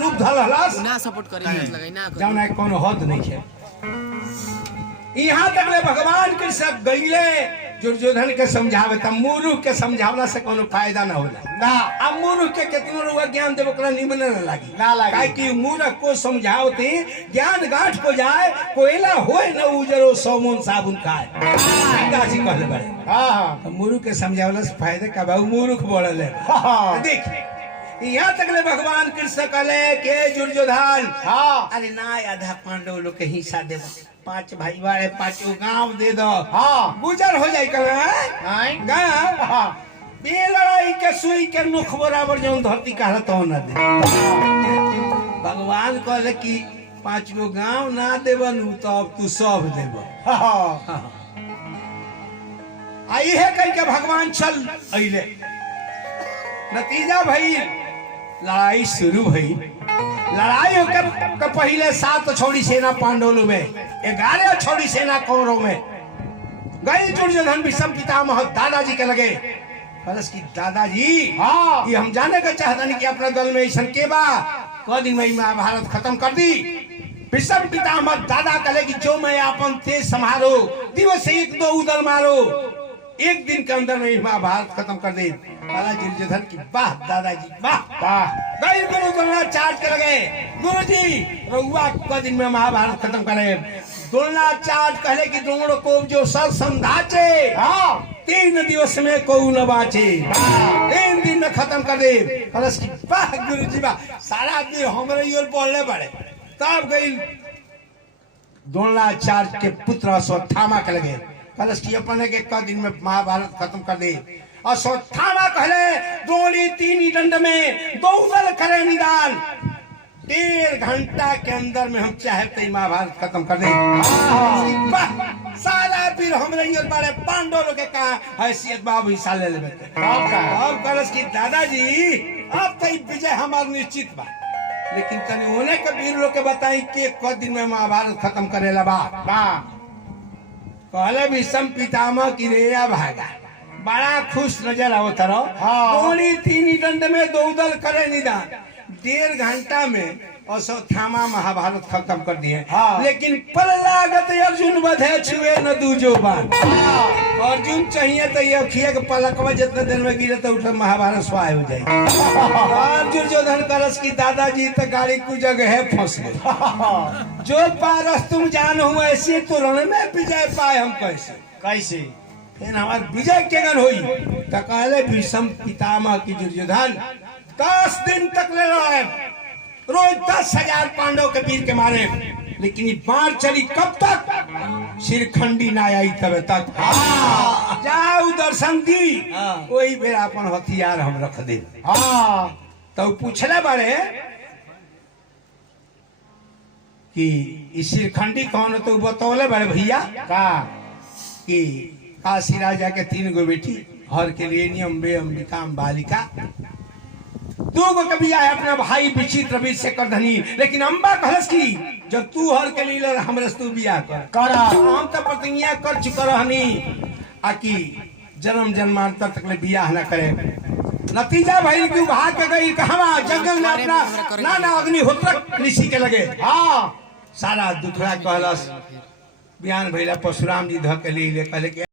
रूप धलहलस ना सपोर्ट करी मत लगाई ना जौन है कोनो हद नहीं है। यहाँ तक ले भगवान कृष्ण गईले दुर्योधन के समझावे त मूर्ख के समझावला से कोनो फायदा ना होला ना अब मूर्ख के कितनो रुआ ज्ञान देव ओकरा निमन न लागी ना लागी। काहे कि मूर्ख को समझावती ज्ञान गांठ को जाए कोयला होए न उजरो सौमन साबुन खाए काजी कहले बारे। हां मूर्ख के समझावला से फायदा का बा मूर्ख बोलले। हां देख यहाँ तक ले भगवान कृष्ण कहले के दुर्योधन हां अरे ना आधा पांडव लोग के हिस्सा दे 5 भाई बारे 5 गांव दे दो हां गुजर हो जाए कल नहीं गांव हां बे लड़ाई के सुई के मुख बराबर जो धरती कहला तो ना दे। भगवान कहले कि 5 गांव ना देवन तो अब तू सब देब। हां आई है कह के भगवान चल अइले नतीजा भई लड़ाई शुरू भई। लड़ाई होकर के पहले 7 छोड़ी सेना पांडवों में 11 छोड़ी सेना कौरवों में गई दुर्योधन विषम पितामह दादाजी के लगे फलस की दादाजी हां ये हम जाने का चाहता नहीं कि अपना दल में ऐसा के बा क दिन में महाभारत खत्म कर दी। विषम पितामह दादा कहे कि जो मैं अपन तेज संभालो दिवस 1-2 उदल मारो 1 दिन के अंदर में महाभारत खत्म कर दे। दुर्योधन की वाह दादाजी वाह वाह गई गुरु द्रोणाचार्य के लगे गुरुजी रउआ क दिन में महाभारत खत्म करे। द्रोणाचार्य कहले कि द्रोण को जो सर संधाचे हां 3 दिवस में को न बाचे 3 दिन में खत्म कर दे। कलश की वाह गुरुजी वाह सारा आदमी हमरे ओर बोलने पड़े। तब गई द्रोणाचार्य के पुत्र अश्वत्थामा के लगे कलश की अपन के क दिन में महाभारत खत्म कर दे। अश्वत्थामा कहले द्रोणी 3 दंड में 2 उदल करे निदान 1.5 घंटा के अंदर में हम चाहे तो महाभारत खत्म कर दे। सारा फिर हमरे ओर बड़े पांडव लोग के का हैसियत बाबू हिस्सा ले लेबे। अब कलश की दादाजी अब तो विजय हमार निश्चित बा लेकिन तने होने के वीर लोग के बताई के क दिन में महाभारत खत्म करेला बा। कहले विषम पितामह की रेया भागा बड़ा खुश नजर आवत रहो। दोनी 3 दंड में 2 उदल करे निदान 1.5 घंटा में अश्वत्थामा महाभारत खत्म कर दिए। लेकिन पल लागत अर्जुन बधे छुए न दूजो बान। अर्जुन चाहिए तो ये अखिया के पलकवा जितने दिन में गिरे तो उठे महाभारत स्वाय हो जाए। दुर्योधन कलश की दादाजी तो गाड़ी को जगह फंस गए। जो पारस तुम जान हो ऐसे तो रण में विजय पाए हम कैसे कैसे फिर हमारे विजय केगन हुई तो कहले विषम पितामह की दुर्योधन 10 दिन तक ले रहे रोज 10,000 पांडव के वीर के मारे लेकिन बाढ़ चली कब तक शिरखंडी ना आई तब तक। जाओ दर्शन दी वही बेर अपन हथियार हम रख दे। तो पूछले बारे कि शिरखंडी कौन तो बतौले बारे भैया का कि काशी राजा के 3 गो बेटी हर के लिए नियम बे अंबिका बालिका 2 गो कभी आए अपना भाई विचित्र बीच से कर धनी लेकिन अम्बा कहलस की जब तू हर के लिए हमरे तू बियाह कर हम तो प्रतिज्ञा कर चुका रहनी आकि जन्म जन्मांतर तक ले बियाह न करे। नतीजा भाई की भाग के गई कहवा जंगल में अपना नाना अग्निहोत्र ऋषि के लगे। सारा दुखड़ा कहलस बयान भैला परशुराम जी ध के ले कहले